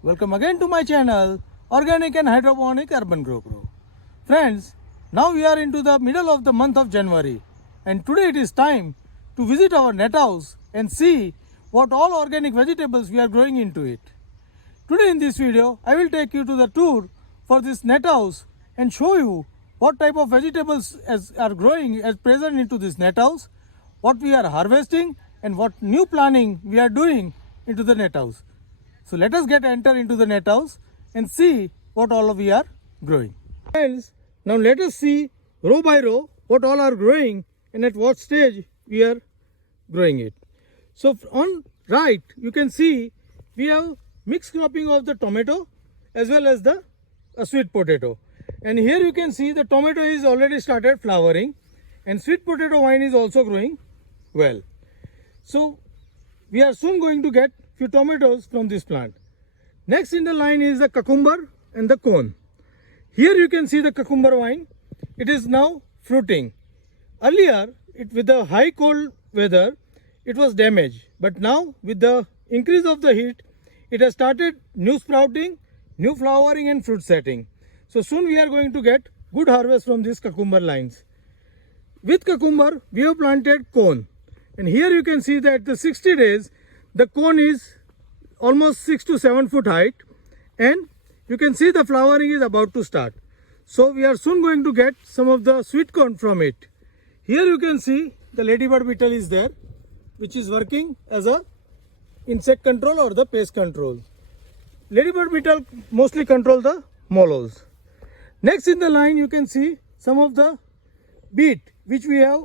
Welcome again to my channel, Organic and Hydroponic Urban Grow. Friends, now we are into the middle of the month of January and today it is time to visit our net house and see what all organic vegetables we are growing into it. Today in this video, I will take you to the tour for this net house and show you what type of vegetables are growing as present into this net house, what we are harvesting and what new planning we are doing into the net house. So let us enter into the net house and see what all we are growing. Friends, now let us see row by row what all are growing and at what stage we are growing it. So on right you can see we have mixed cropping of the tomato as well as the sweet potato. And here you can see the tomato is already started flowering and sweet potato vine is also growing well. So we are soon going to get few tomatoes from this plant. Next in the line is the cucumber and the cone. Here you can see the cucumber vine. It is now fruiting. Earlier, with the high cold weather, it was damaged. But now with the increase of the heat, it has started new sprouting, new flowering and fruit setting. So soon we are going to get good harvest from these cucumber lines. With cucumber, we have planted cone. And here you can see that at the 60 days, the cone is almost 6 to 7 foot height. And you can see the flowering is about to start. So we are soon going to get some of the sweet corn from it. Here you can see the ladybird beetle is there, which is working as a insect control or the pest control. Ladybird beetle mostly control the mallows. Next in the line you can see some of the beet which we have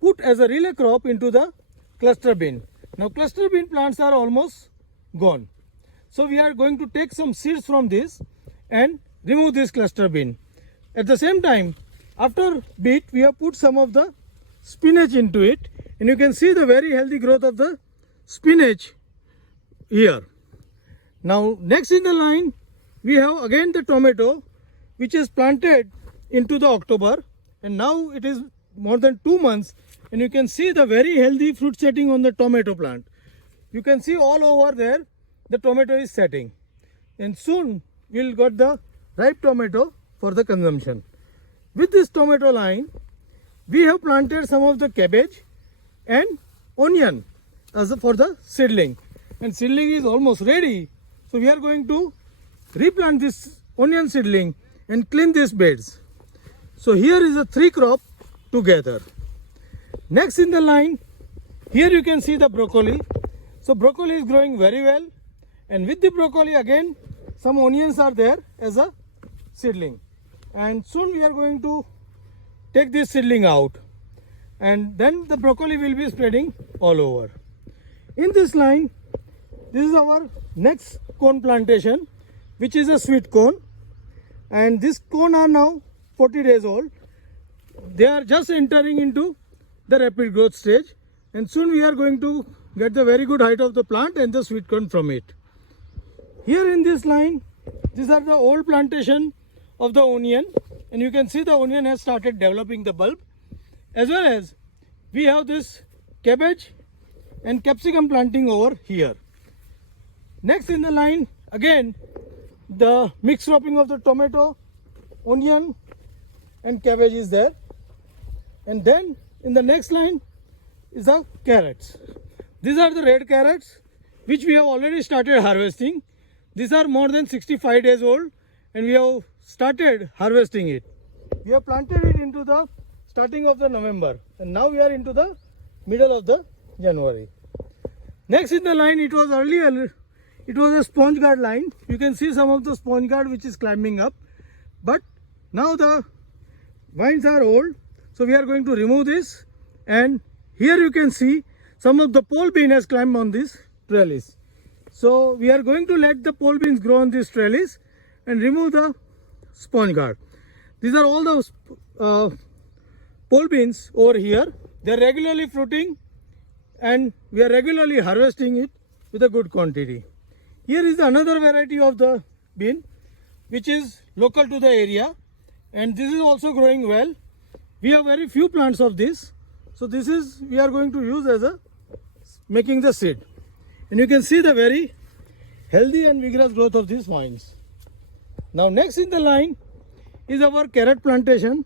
put as a relay crop into the cluster bin. Now cluster bean plants are almost gone. So we are going to take some seeds from this and remove this cluster bean. At the same time, after beet we have put some of the spinach into it and you can see the very healthy growth of the spinach here. Now next in the line we have again the tomato which is planted into the October and now it is more than 2 months and you can see the very healthy fruit setting on the tomato plant. You can see all over there the tomato is setting and soon we will get the ripe tomato for the consumption. With this tomato line we have planted some of the cabbage and onion for the seedling, and seedling is almost ready. So we are going to replant this onion seedling and clean these beds. So here is a 3 crop together. Next in the line, here you can see the broccoli. So broccoli is growing very well, and with the broccoli again some onions are there as a seedling, and soon we are going to take this seedling out and then the broccoli will be spreading all over. In this line, this is our next cone plantation which is a sweet cone, and this cone are now 40 days old. They are just entering into the rapid growth stage and soon we are going to get the very good height of the plant and the sweet corn from it. Here in this line, these are the old plantation of the onion and you can see the onion has started developing the bulb, as well as we have this cabbage and capsicum planting over here. Next in the line again the mixed cropping of the tomato, onion and cabbage is there, and then in the next line is the carrots. These are the red carrots which we have already started harvesting. These are more than 65 days old and we have started harvesting it. We have planted it into the starting of the November and now we are into the middle of the January. Next in the line, it was a sponge gourd line. You can see some of the sponge gourd which is climbing up, but now the vines are old, so we are going to remove this, and here you can see some of the pole bean has climbed on this trellis. So we are going to let the pole beans grow on this trellis and remove the sponge gourd. These are all the pole beans over here. They are regularly fruiting and we are regularly harvesting it with a good quantity. Here is another variety of the bean which is local to the area, and this is also growing well. We have very few plants of this, so this is we are going to use as a making the seed. And you can see the very healthy and vigorous growth of these vines. Now next in the line is our carrot plantation,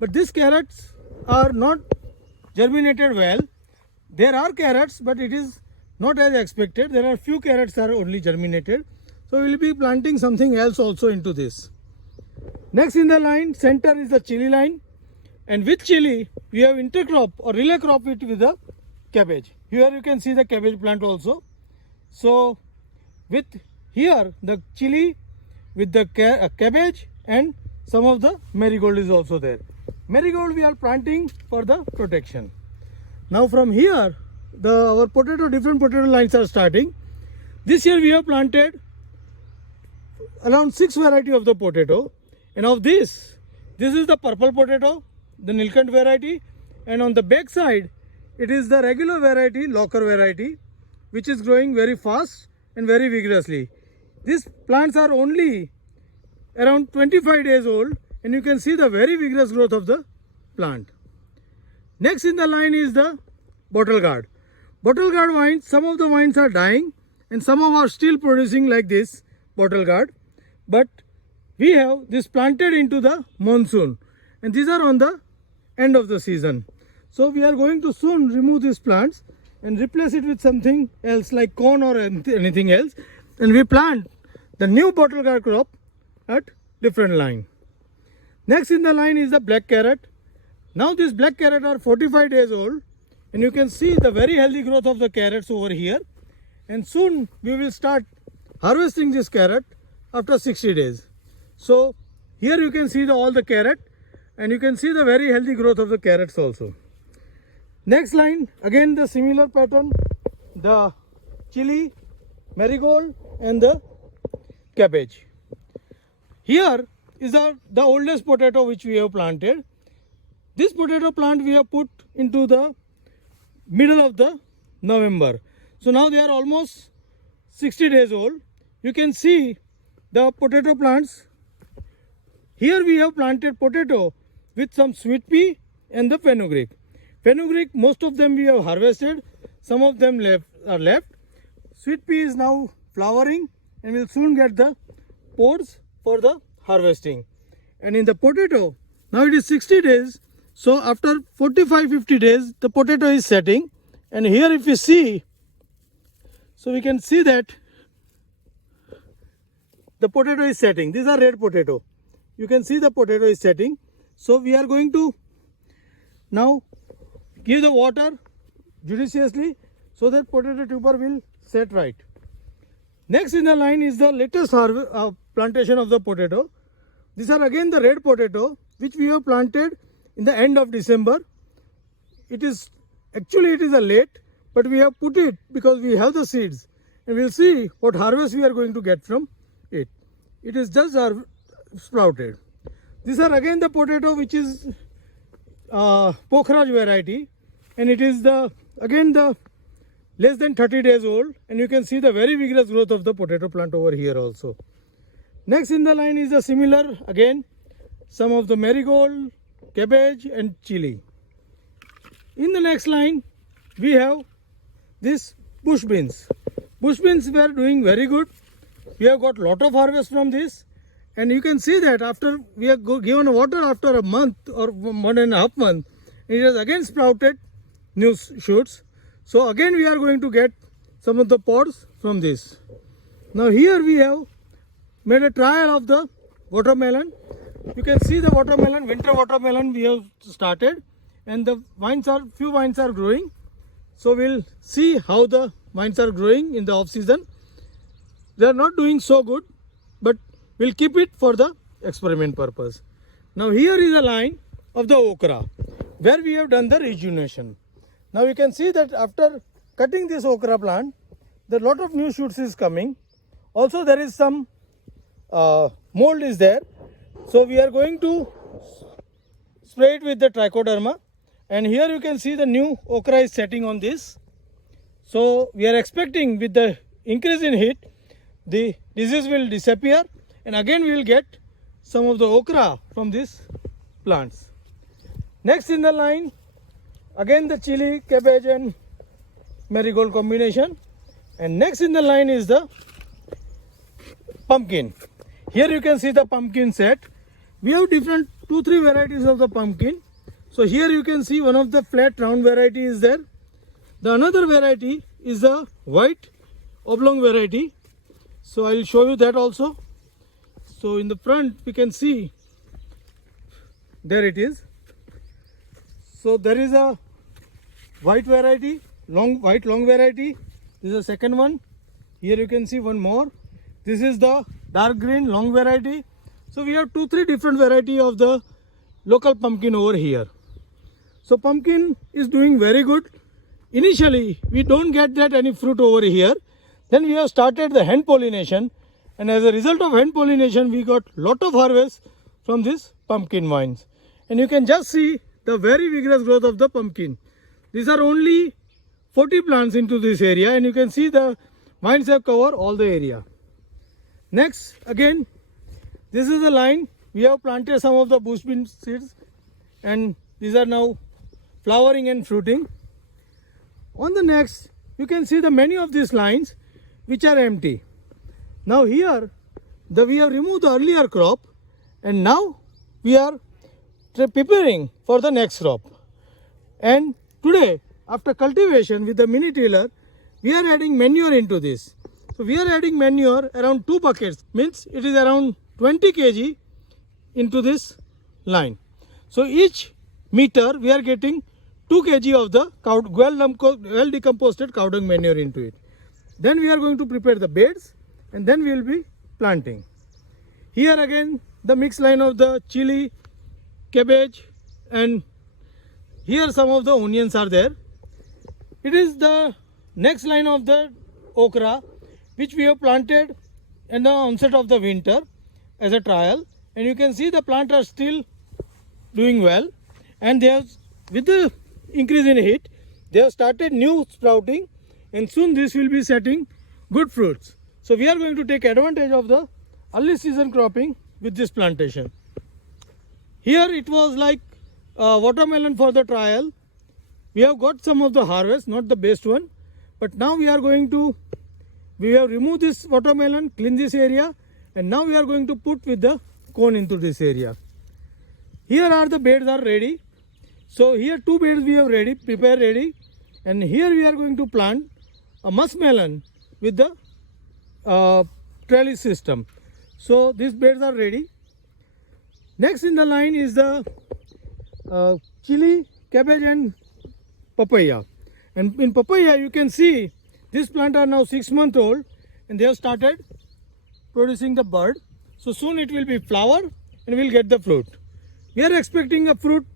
but these carrots are not germinated well. There are carrots, but it is not as expected. There are few carrots that are only germinated. So we will be planting something else also into this. Next in the line, center is the chili line, and with chili we have intercrop or relay crop it with the cabbage. Here you can see the cabbage plant also. So with here the chili with the cabbage, and some of the marigold is also there. Marigold we are planting for the protection. Now from here our different potato lines are starting. This year we have planted around 6 variety of the potato, and of this is the purple potato, the Nilkant variety, and on the back side it is the regular variety, locker variety, which is growing very fast and very vigorously. These plants are only around 25 days old, and you can see the very vigorous growth of the plant. Next in the line is the bottle gourd. Bottle gourd vines, some of the vines are dying and some of are still producing like this bottle gourd, but we have this planted into the monsoon, and these are on the end of the season. So we are going to soon remove these plants and replace it with something else like corn or anything else, and we plant the new bottle gourd crop at different line. Next in the line is the black carrot. Now these black carrot are 45 days old, and you can see the very healthy growth of the carrots over here, and soon we will start harvesting this carrot after 60 days. So here you can see all the carrot, and you can see the very healthy growth of the carrots also. Next line, again the similar pattern, the chili, marigold and the cabbage. Here is the oldest potato which we have planted. This potato plant we have put into the middle of the November. So now they are almost 60 days old. You can see the potato plants. Here we have planted potato with some sweet pea and the fenugreek. Fenugreek, most of them we have harvested, some of them are left. Sweet pea is now flowering and will soon get the pods for the harvesting. And in the potato, now it is 60 days. So after 45-50 days, the potato is setting. And here if you see, so we can see that the potato is setting. These are red potato. You can see the potato is setting. So we are going to now give the water judiciously so that potato tuber will set right. Next in the line is the latest plantation of the potato. These are again the red potato which we have planted in the end of December. It is a late, but we have put it because we have the seeds, and we'll see what harvest we are going to get from it. It is just sprouted. These are again the potato which is Pokhraj variety, and it is again the less than 30 days old, and you can see the very vigorous growth of the potato plant over here also. Next in the line is the similar, again some of the marigold, cabbage and chili. In the next line we have this bush beans. Bush beans were doing very good. We have got lot of harvest from this, and you can see that after we have given water after a month or 1.5 months, it has again sprouted new shoots. So again we are going to get some of the pods from this. Now here we have made a trial of the watermelon. You can see the watermelon, winter watermelon we have started, and the few vines are growing. So we'll see how the vines are growing in the off season. They are not doing so good, but we'll keep it for the experiment purpose. Now here is a line of the okra where we have done the rejuvenation. Now you can see that after cutting this okra plant, there are lot of new shoots is coming. Also there is some mold is there. So we are going to spray it with the trichoderma, and here you can see the new okra is setting on this. So we are expecting with the increase in heat, the disease will disappear, and again we will get some of the okra from these plants. Next in the line, again the chili, cabbage and marigold combination, and next in the line is the pumpkin. Here you can see the pumpkin set. We have different 2-3 varieties of the pumpkin. So here you can see one of the flat round variety is there. The another variety is the white oblong variety. So I will show you that also. So in the front we can see, there it is. So there is a white variety, white long variety. This is the second one. Here you can see one more. This is the dark green long variety. So we have 2-3 different variety of the local pumpkin over here. So pumpkin is doing very good. Initially we don't get that any fruit over here. Then we have started the hand pollination, and as a result of hand pollination we got lot of harvest from this pumpkin vines. And you can just see the very vigorous growth of the pumpkin. These are only 40 plants into this area, and you can see the vines have covered all the area. Next, again, this is the line. We have planted some of the bush bean seeds, and these are now flowering and fruiting. On the next, you can see the many of these lines which are empty. Now here, we have removed the earlier crop, and now we are preparing for the next crop. And today, after cultivation with the mini tiller, we are adding manure into this. So we are adding manure around 2 buckets, means it is around 20 kg into this line. So each meter we are getting 2 kg of the well decomposed cow dung manure into it. Then we are going to prepare the beds, and then we will be planting. Here again the mixed line of the chili, cabbage, and here some of the onions are there. It is the next line of the okra which we have planted in the onset of the winter as a trial, and you can see the plant are still doing well, and they have, with the increase in heat, they have started new sprouting, and soon this will be setting good fruits. So we are going to take advantage of the early season cropping with this plantation. Here it was like watermelon for the trial. We have got some of the harvest, not the best one, but now we have removed this watermelon, clean this area, and now we are going to put with the cone into this area. Here are the beds are ready. So here 2 beds we have ready, prepared ready, and here we are going to plant a muskmelon with the trellis system. So these beds are ready. Next in the line is the chili, cabbage, and papaya. And in papaya you can see these plants are now 6 months old, and they have started producing the bud. So soon it will be flower and we will get the fruit. We are expecting a fruit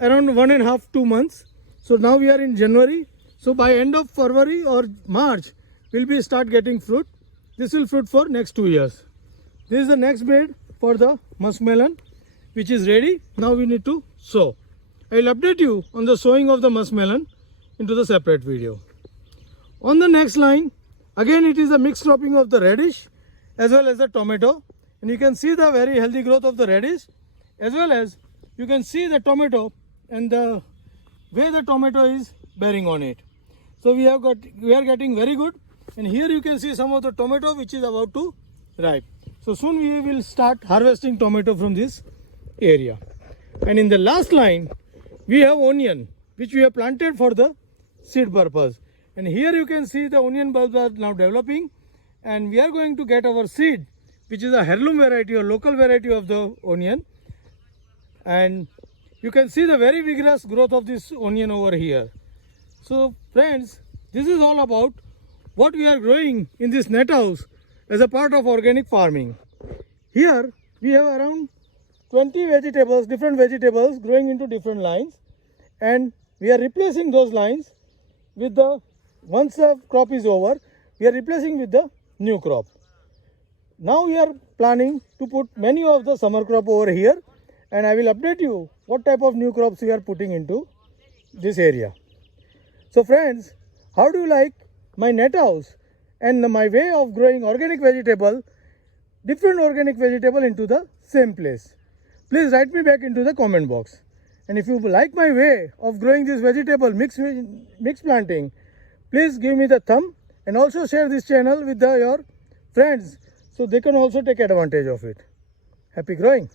around 1.5-2 months. So now we are in January. So by end of February or March we will be start getting fruit. This will fruit for next 2 years. This is the next bed for the muskmelon which is ready. Now we need to sow. I will update you on the sowing of the muskmelon into the separate video. On the next line, again it is a mixed cropping of the radish as well as the tomato, and you can see the very healthy growth of the radish, as well as you can see the tomato and the way the tomato is bearing on it. So we are getting very good, and here you can see some of the tomato which is about to ripe. So soon we will start harvesting tomato from this area. And in the last line we have onion which we have planted for the seed purpose, and here you can see the onion bulbs are now developing, and we are going to get our seed which is a heirloom variety or local variety of the onion. And you can see the very vigorous growth of this onion over here. So friends, this is all about what we are growing in this net house as a part of organic farming. Here we have around 20 vegetables, different vegetables growing into different lines, and we are replacing those lines with the, once the crop is over, we are replacing with the new crop. Now we are planning to put many of the summer crop over here, and I will update you what type of new crops we are putting into this area. So friends, how do you like my net house and my way of growing organic vegetable, different organic vegetable into the same place? Please write me back into the comment box. And if you like my way of growing this vegetable mix planting, please give me the thumb, and also share this channel with your friends, so they can also take advantage of it. Happy growing.